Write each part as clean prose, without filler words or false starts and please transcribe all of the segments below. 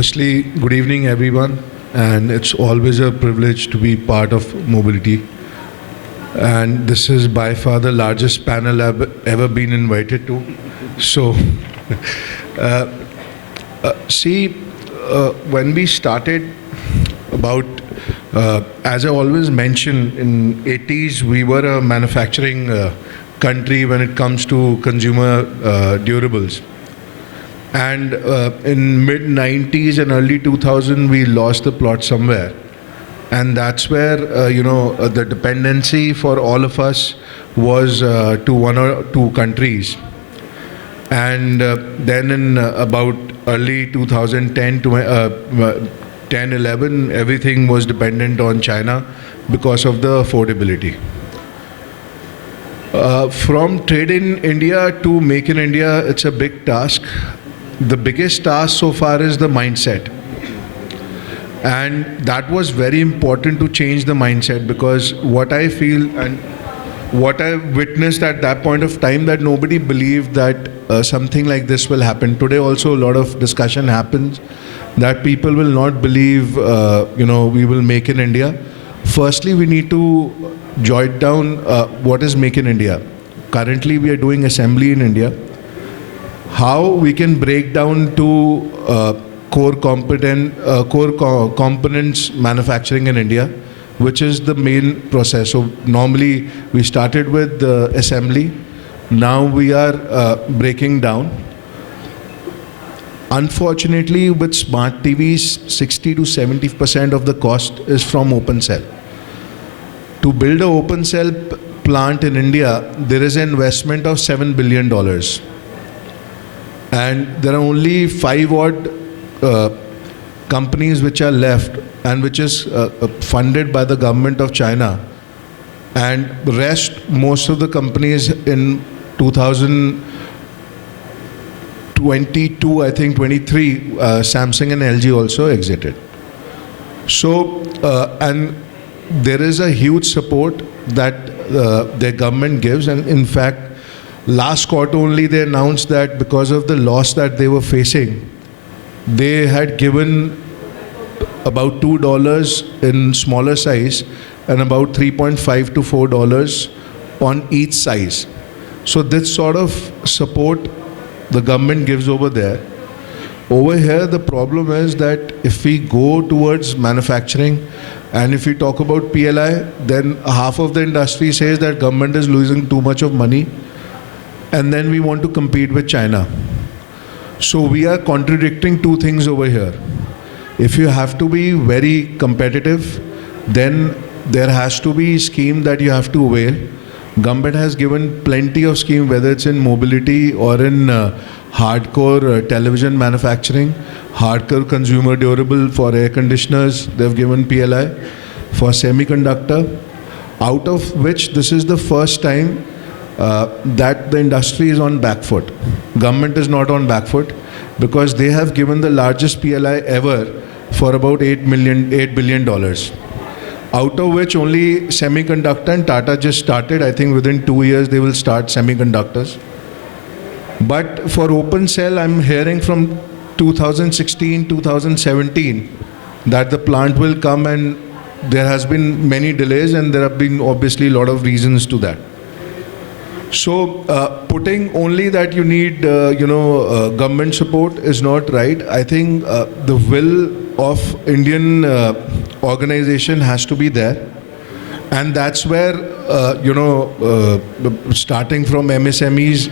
Firstly, good evening, everyone, and it's always a privilege to be part of mobility. And this is by far the largest panel I've ever been invited to. So, uh, when we started about, as I always mention, in 80s we were a manufacturing country when it comes to consumer durables. And in mid 90s and early 2000, we lost the plot somewhere. And that's where, the dependency for all of us was to one or two countries. And then in about early 2010 to 10, 11, everything was dependent on China because of the affordability. From Trade in India to Make in India, it's a big task. The biggest task so far is the mindset. And that was very important to change the mindset, because what I feel and what I witnessed at that point of time, that nobody believed that something like this will happen. Today also a lot of discussion happens that people will not believe, we will make in India. Firstly, we need to jot down what is Make in India. Currently we are doing assembly in India. How we can break down to core components manufacturing in India, which is the main process. So normally we started with assembly. Now we are breaking down. Unfortunately, with smart TVs, 60 to 70% of the cost is from open cell. To build an open cell plant in India, there is an investment of $7 billion. And there are only 5 odd companies which are left, and which is funded by the government of China. And the rest, most of the companies in 2022, I think 23, Samsung and LG also exited. So, and there is a huge support that the government gives, and in fact, last quarter only they announced that because of the loss that they were facing, they had given about $2 in smaller size and about $3.5 to $4 on each size. So this sort of support the government gives over there. Over here, the problem is that if we go towards manufacturing, and if we talk about PLI, then half of the industry says that government is losing too much of money, and then we want to compete with China. So we are contradicting two things over here. If you have to be very competitive, then there has to be a scheme that you have to avail. Government has given plenty of scheme, whether it's in mobility or in hardcore television manufacturing, hardcore consumer durable for air conditioners, they've given PLI, for semiconductor, out of which this is the first time that the industry is on back foot. Government is not on back foot, because they have given the largest PLI ever for about $8 billion. Out of which only semiconductor, and Tata just started, I think within 2 years they will start semiconductors. But for open cell, I'm hearing from 2016, 2017 that the plant will come, and there has been many delays, and there have been obviously a lot of reasons to that. So putting only that you need, government support is not right. I think the will of Indian organization has to be there. And that's where, starting from MSMEs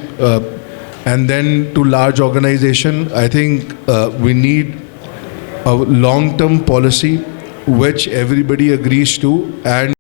and then to large organization, I think we need a long-term policy which everybody agrees to. And